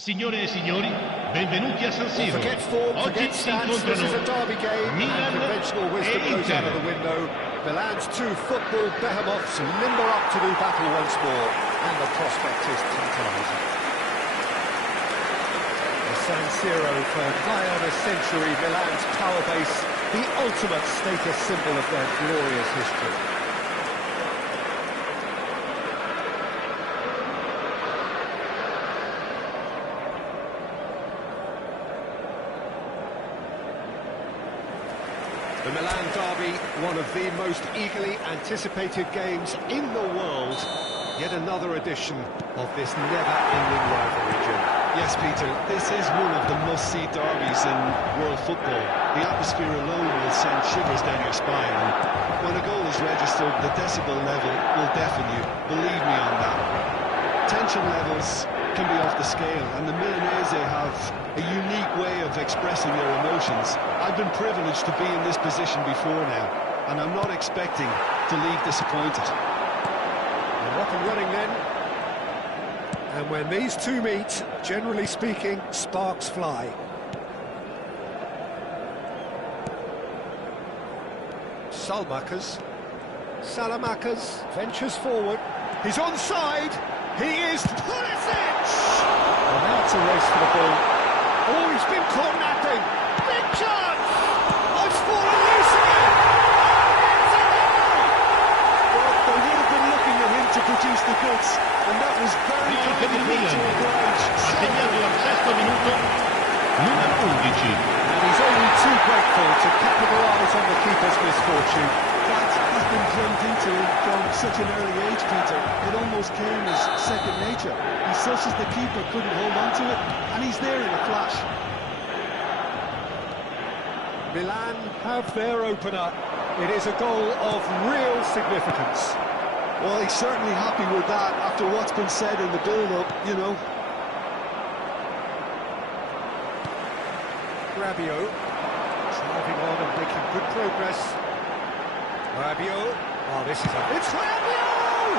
Signore e signori, benvenuti a San Siro. Forget form, forget stats, this is a derby game, and conventional wisdom goes out of the window. Milan's two football behemoths limber up to do battle once more, and the prospect is tantalising. The San Siro for nigh on a century, Milan's power base, the ultimate status symbol of their glorious history. The Milan derby, one of the most eagerly anticipated games in the world. Yet another edition of this never-ending rivalry, Jim. Yes, Peter, this is one of the must-see derbies in world football. The atmosphere alone will send shivers down your spine, and when a goal is registered, the decibel level will deafen you. Believe me on that. Tension levels can be off the scale, and the Milanese have a unique way of expressing their emotions. I've been privileged to be in this position before now, and I'm not expecting to leave disappointed. They're up and running then. And when these two meet, generally speaking, sparks fly. Salamakers ventures forward. He's onside. He is Pulisic! Well, now it's a race for the ball. Oh, he's been caught napping. Big chance! Oh, it's fallen loose again! It's a goal! Well, they would have been looking at him to produce the goods, and that was very Anche per il Milan, ha segnato al sesto minuto numero 11. And he's only too grateful to capitalise on the keeper's misfortune. That has been drummed into him from such an early age, Peter. It almost came as second nature. He susses the keeper couldn't hold on to it, and he's there in a flash. Milan have their opener. It is a goal of real significance. Well, he's certainly happy with that after what's been said in the build-up, you know. Rabiot, driving on and making good progress. Rabiot, oh, this is it's Rabiot!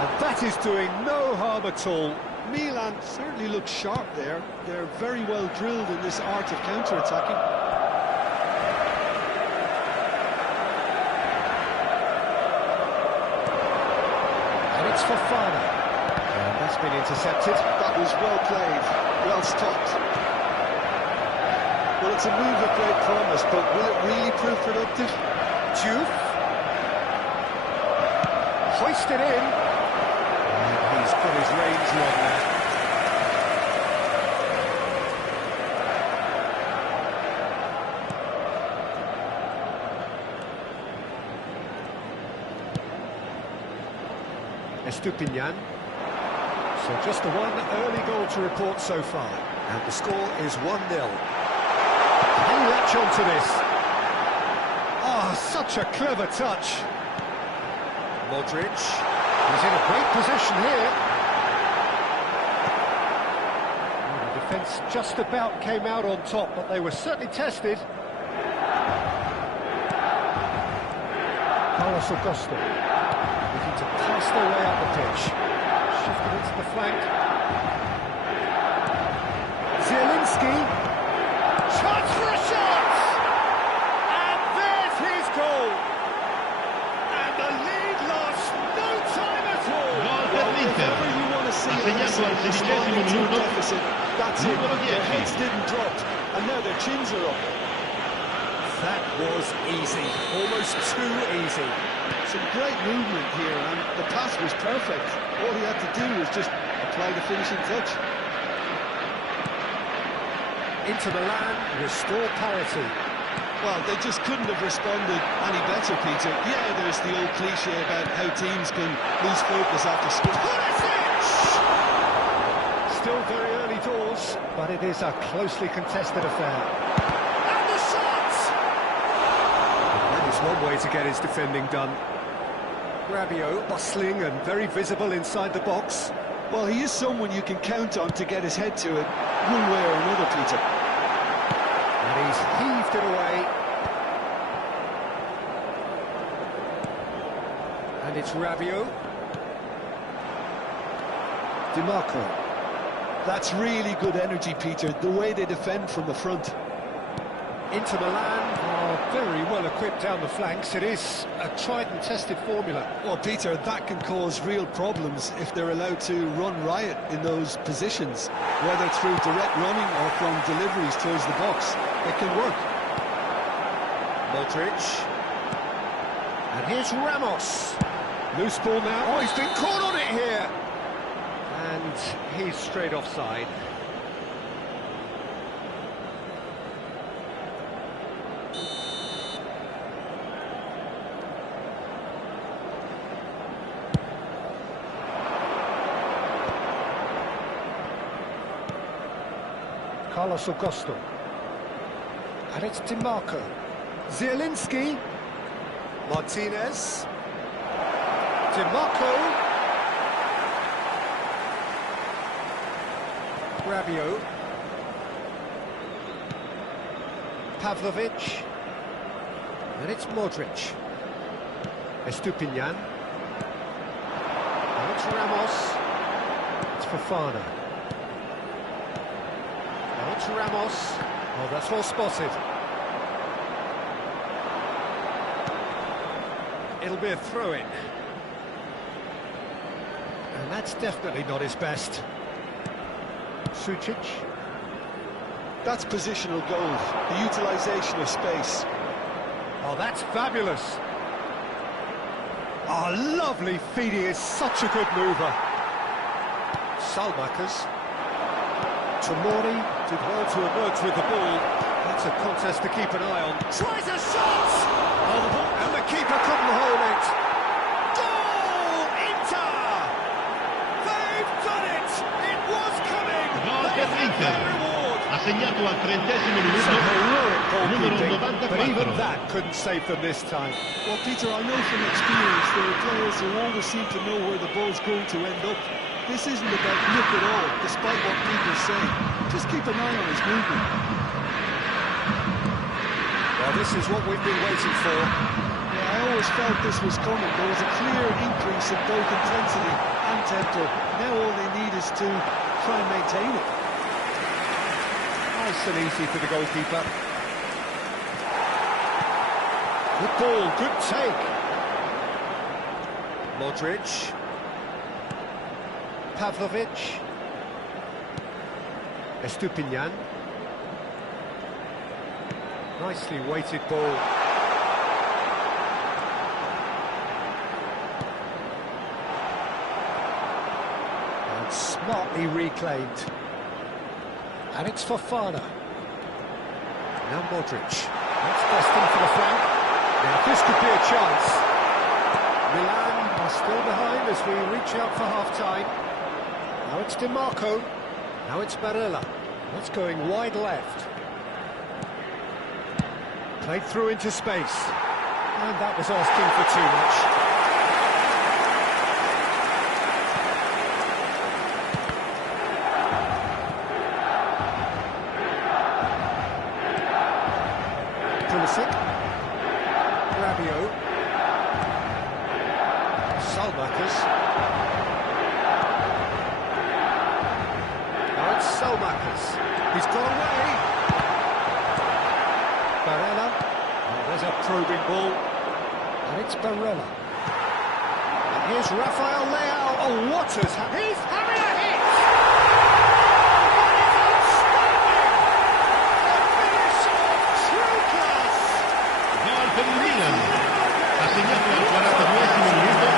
And that is doing no harm at all. Milan certainly look sharp there. They're very well drilled in this art of counter-attacking. And it's Fofana. And that's been intercepted. That was well played, well stopped. Well, it's a move of great promise, but will it really prove productive? Gjuygg. Hoisted in. And he's got his reins long there. Estupinian. So just the one early goal to report so far. And the score is 1-0. Can he latch on to this? Oh, such a clever touch. Modric. He's in a great position here. Oh, the defence just about came out on top, but they were certainly tested. Carlos Augusto. Looking to pass their way up the pitch. Shifted into the flank. Zielinski. Chance for a shot! And there's his goal! And the lead lost no time at all! Gol per l'Inter. Whenever you want to see Ha a segnato al wrestling 16esimo responding to a minuto deficit, that's it. numero Their 10. heads didn't drop, and now their chins are up. That was easy, almost too easy. Some great movement here, and the pass was perfect. All he had to do was just apply the finishing touch. Inter Milan restore parity. Well, they just couldn't have responded any better, Peter. Yeah, there's the old cliche about how teams can lose focus after scoring. Still very early doors, but it is a closely contested affair. And the shot! That is one way to get his defending done. Rabiot bustling and very visible inside the box. Well, he is someone you can count on to get his head to it, one way or another, Peter. And he's heaved it away. And it's Rabiot. Di Marco. That's really good energy, Peter, the way they defend from the front. Inter Milan are very well equipped down the flanks. It is a tried and tested formula. Well, Peter, that can cause real problems if they're allowed to run riot in those positions, whether through direct running or from deliveries towards the box. It can work. Modric. And here's Ramos. Loose ball now. Oh, he's been caught on it here. And he's straight offside. Carlos Augusto. And it's DiMarco. Zielinski. Martinez. DiMarco. Rabiot. Pavlovic. And it's Modric. Estupinian. And it's Ramos. It's Fofana. Now it's Ramos. Oh, that's well spotted. It'll be a throw-in. And that's definitely not his best. Sucic. That's positional goal, the utilisation of space. Oh, that's fabulous. Oh, lovely feed. He is such a good mover. Salmakers. Tomori did well to emerge with the ball. That's a contest to keep an eye on. Tries a shot! Oh, the ball, and the keeper couldn't hold it. Goal! Inter! They've done it! It was coming! Gol per l'Inter. Ha segnato al 30° It's a heroic numero goalkeeping, but even 94. that couldn't save them this time. Well, Peter, I know from experience there are players who always seem to know where the ball's going to end up. This isn't about luck at all, despite what people say. Just keep an eye on his movement. Well, this is what we've been waiting for. Yeah, I always felt this was coming. There was a clear increase in both intensity and tempo. Now all they need is to try and maintain it. Nice and easy for the goalkeeper. Good ball, good take. Modric. Pavlovic. Estupinian. Nicely weighted ball. And smartly reclaimed. And it's Fofana. Now Modric. That's destined for the flank. Now this could be a chance. Milan are still behind as we reach out for half-time. Now it's DiMarco. Now it's Barella. That's going wide left. Played through into space. And that was asking for too much. Pulisic. Rabiot. Salmakers. Now it's Salmakers. He's got away. Barella. Oh, there's a probing ball. And it's Barella. And here's Rafael Leao. Oh, what has happened? He's having a hit! That is outstanding! A finish of true class! Gol per il Milan. Ha segnato al 42° minuto.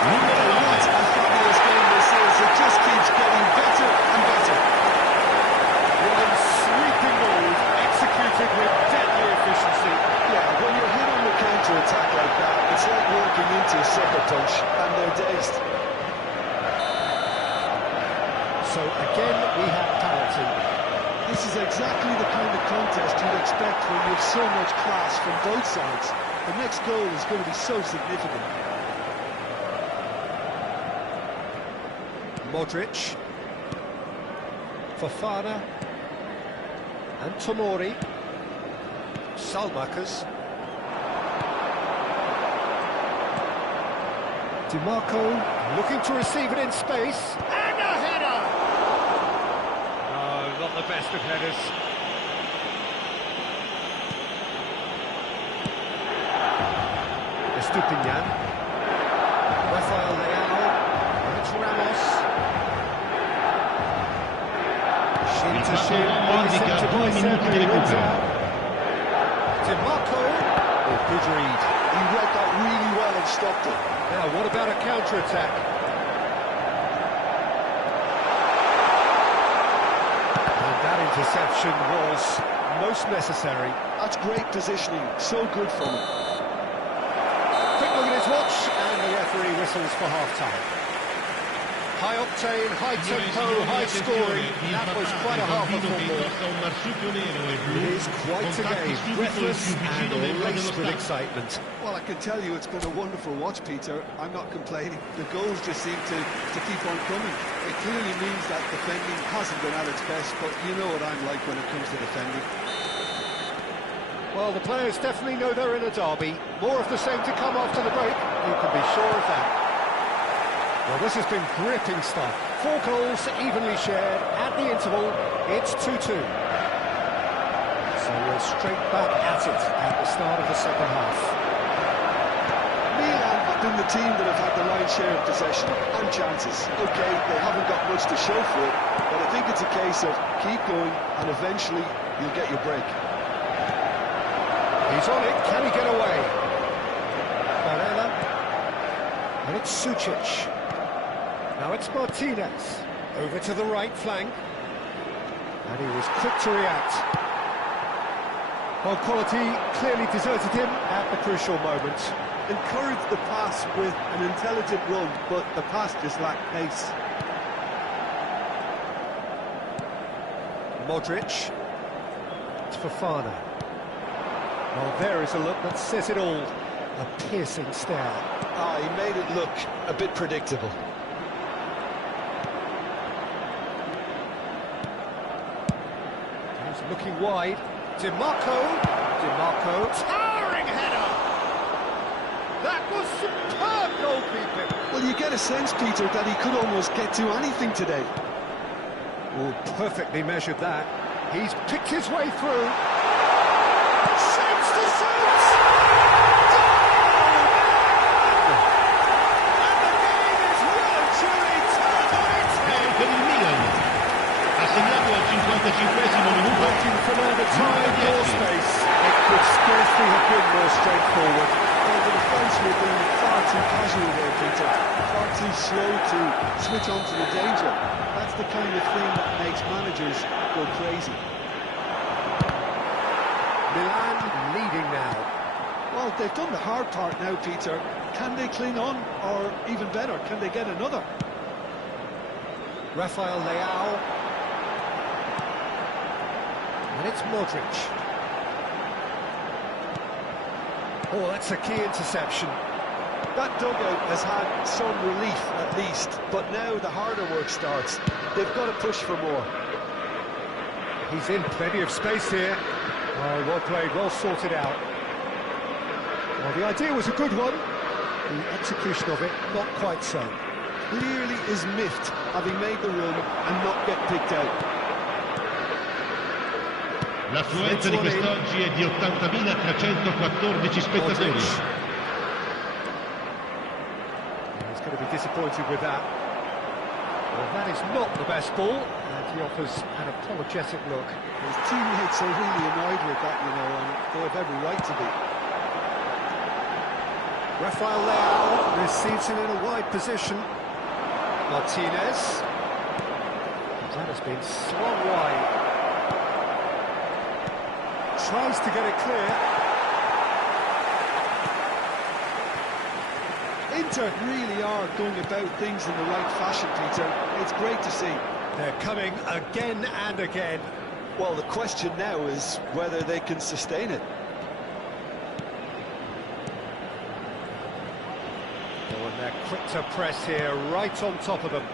Numero 9. What a fabulous game this is. It just keeps getting better and better. One sweeping move, executed with deadly efficiency. Yeah, when you're hit on the counter-attack like that, it's like walking into a sucker punch, and they're dazed. So again, we have parity. This is exactly the kind of contest you'd expect when you have so much class from both sides. The next goal is going to be so significant. Modric. Fofana. And Tomori. Salmakers. DiMarco looking to receive it in space. And a header! the best of headers. Estupinian. Rafael Leao. It's Ramos. Shin to shin. Indica 2 minuti di recupero. DiMarco. Oh, good read. He read that really well and stopped it. Now, what about a counter-attack? And that interception was most necessary. That's great positioning, so good from him. Quick look at his watch, and the referee whistles for half-time. High octane, high tempo, high scoring. That was quite a half of football. It is quite a game, breathless and laced with excitement. Well, I can tell you it's been a wonderful watch, Peter. I'm not complaining. The goals just seem to keep on coming. It clearly means that defending hasn't been at its best, but you know what I'm like when it comes to defending. Well, the players definitely know they're in a derby. More of the same to come after the break. You can be sure of that. Well, this has been gripping stuff. 4 goals evenly shared. At the interval, it's 2-2. So we're straight back at it at the start of the second half. Milan have been the team that have had the lion's share of possession and chances. OK, they haven't got much to show for it, but I think it's a case of keep going and eventually you'll get your break. He's on it. Can he get away? Varela. And it's Sucic. Now it's Martinez, over to the right flank, and he was quick to react. Well, quality clearly deserted him at the crucial moment. Encouraged the pass with an intelligent run, but the pass just lacked pace. Modric, it's Fofana. Well, there is a look that says it all, a piercing stare. He made it look a bit predictable. Looking wide, DiMarco, towering header! That was superb goalkeeping! Well, you get a sense, Peter, that he could almost get to anything today. Oh, perfectly measured that. He's picked his way through. Shoots to shoot! And the game is well and truly turned on its head! Per il Milan, assegnato al 55esimo minuto. Waiting for another time, more space. It could scarcely have been more straightforward. Well, the defence were being far too casual there, Peter. Far too slow to switch on to the danger. That's the kind of thing that makes managers go crazy. Milan leading now. Well, they've done the hard part now, Peter. Can they cling on? Or even better, can they get another? Rafael Leao. And it's Modric. Oh, that's a key interception. That dugout has had some relief at least, but now the harder work starts. They've got to push for more. He's in plenty of space here. Oh, well played, well sorted out. Well, the idea was a good one. The execution of it, not quite so. Clearly is miffed, having made the run and not get picked out. L'affluenza di quest'oggi è di 80.314 spettatori. He's going to be disappointed with that. Well, that is not the best ball, and he offers an apologetic look. His teammates are really annoyed with that, you know, and they have every right to be. Rafael Leao receives him in a wide position. Martinez. That has been swung wide. Tries to get it clear. Inter really are going about things in the right fashion, Peter. It's great to see. They're coming again and again. Well, the question now is whether they can sustain it. Oh, and they're quick to press here, right on top of them.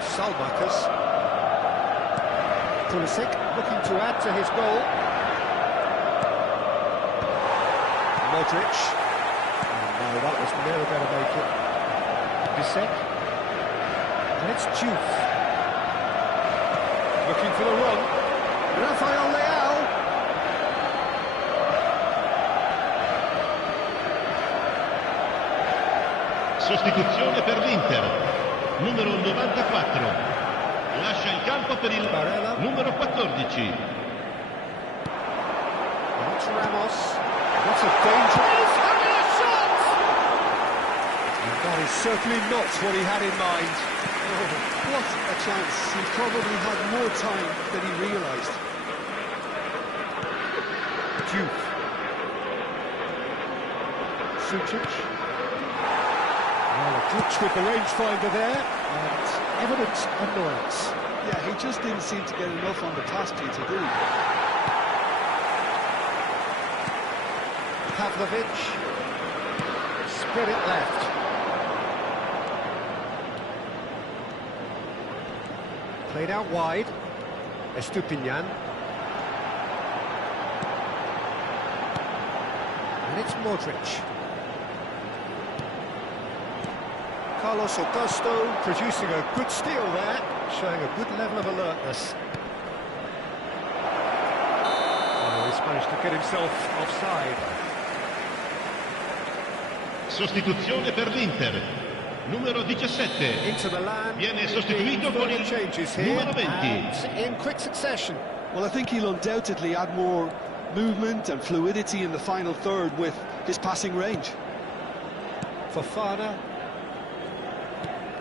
Salmakers. Pulisic looking to add to his goal. Modric. Oh, no, that was never going to make it. Bisek. And it's Gjuygg. Looking for the run. Rafael Leao. Sostituzione per l'Inter. Numero 94. Lascia il campo per il Barella. numero 14. That's Ramos. What a danger. He's having a shot! And that is certainly not what he had in mind. Oh, what a chance. He probably had more time than he realised. Gjuygg. Sucic. Well, a glitch with the rangefinder there, and evident annoyance. Yeah, he just didn't seem to get enough on the pass, Peter, did he? Pavlovic. Spread it left. Played out wide. Estupinian. And it's Modric. Carlos Augusto producing a good steal there, showing a good level of alertness. Oh, he's managed to get himself offside. Sostituzione per l'Inter. Numero 17. Into Milan. Viene sostituito con il changes here, numero 20. and in quick succession. Well, I think he'll undoubtedly add more movement and fluidity in the final third with his passing range. Fofana.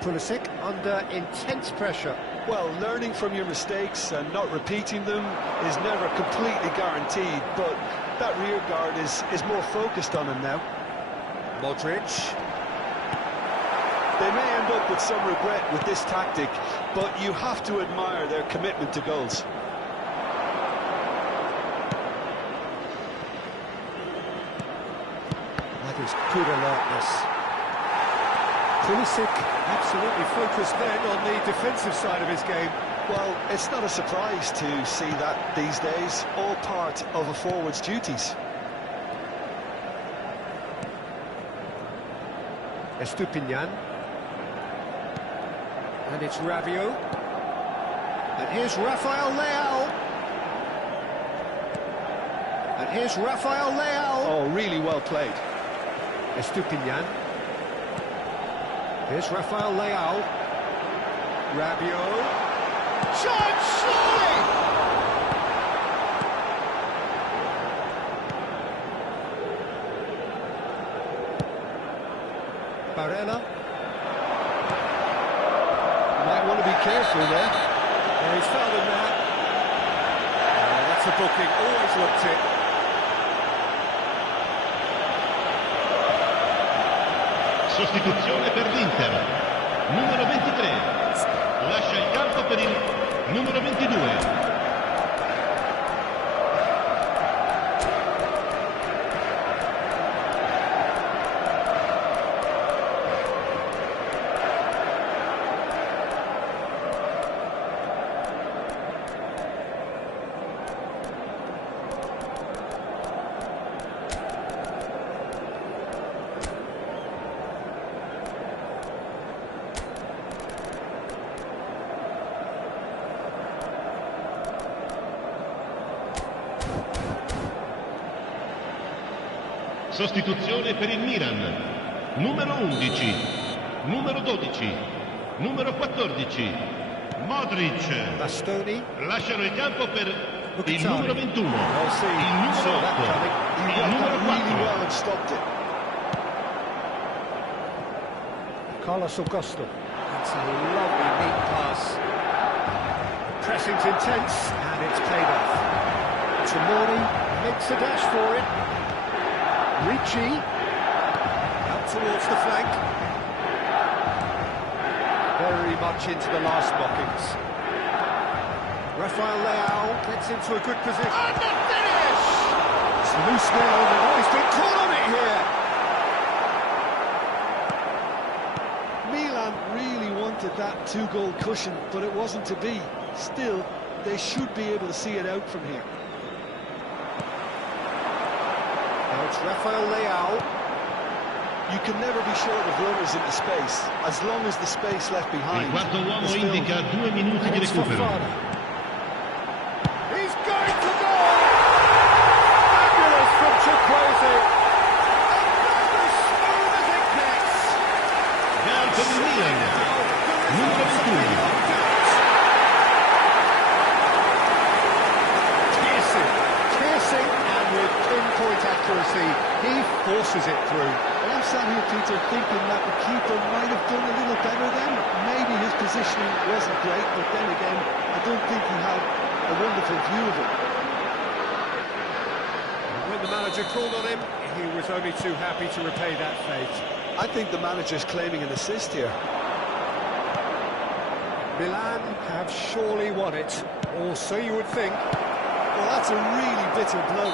Pulisic under intense pressure. Well, learning from your mistakes and not repeating them is never completely guaranteed, but that rear guard is more focused on him now. Modric. They may end up with some regret with this tactic, but you have to admire their commitment to goals. That is good alertness. Pulisic absolutely focused then on the defensive side of his game. Well, it's not a surprise to see that these days, all part of a forward's duties. Estupinian. And it's Rabiot. And here's Rafael Leao. And here's Rafael Leao. Oh, really well played. Estupinian. Here's Rafael Leao. Rabiot. Shot, surely! Barella. Might want to be careful there. Yeah, he's fouled him there. That's a booking, always looked it. Sostituzione per l'Inter. Numero 23. Lascia il campo per il numero 22. Sostituzione per il Milan. Numero 11, numero 12, numero 14. Modric. Bastoni. Lasciano il campo per il Mkhitaryan. numero 21, il numero Saw that 8, coming. He il read numero that really 4. well and stopped it. Carlos Augusto. That's a lovely neat pass. Pressing's intense, and it's paid off. Tomori makes a dash for it. Ricci. Out towards the flank. Very much into the last blockings. Rafael Leao gets into a good position. And the finish! It's loose now, and he's been caught on it here. Milan really wanted that two-goal cushion, but it wasn't to be. Still, they should be able to see it out from here. Now it's Rafael Leao. You can never be short of runners into space, as long as the space left behind Il quarto uomo is filled. indica 2 minuti And di it's recupero. Fofana. accuracy, he forces it through. Well, I'm sat here, Peter, thinking that the keeper might have done a little better then. Maybe his positioning wasn't great, but then again, I don't think he had a wonderful view of it. When the manager called on him, he was only too happy to repay that fate. I think the manager's claiming an assist here. Milan have surely won it, or so you would think. Well, that's a really bitter blow.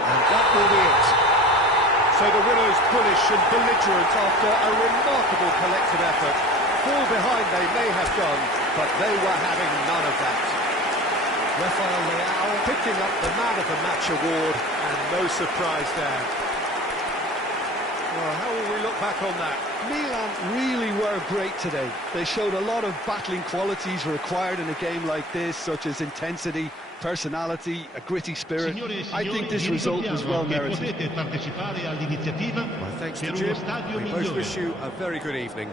And that will be it. So the winners bullish and belligerent after a remarkable collective effort. Fall behind they may have done, but they were having none of that. Rafael Leao picking up the Man of the Match award, and no surprise there. Well, how will we look back on that? Milan really were great today. They showed a lot of battling qualities required in a game like this, such as intensity, personality, a gritty spirit. I think this result was well merited. Potete partecipare all'iniziativa My thanks to per Jim. uno stadio We both migliore. wish you a very good evening.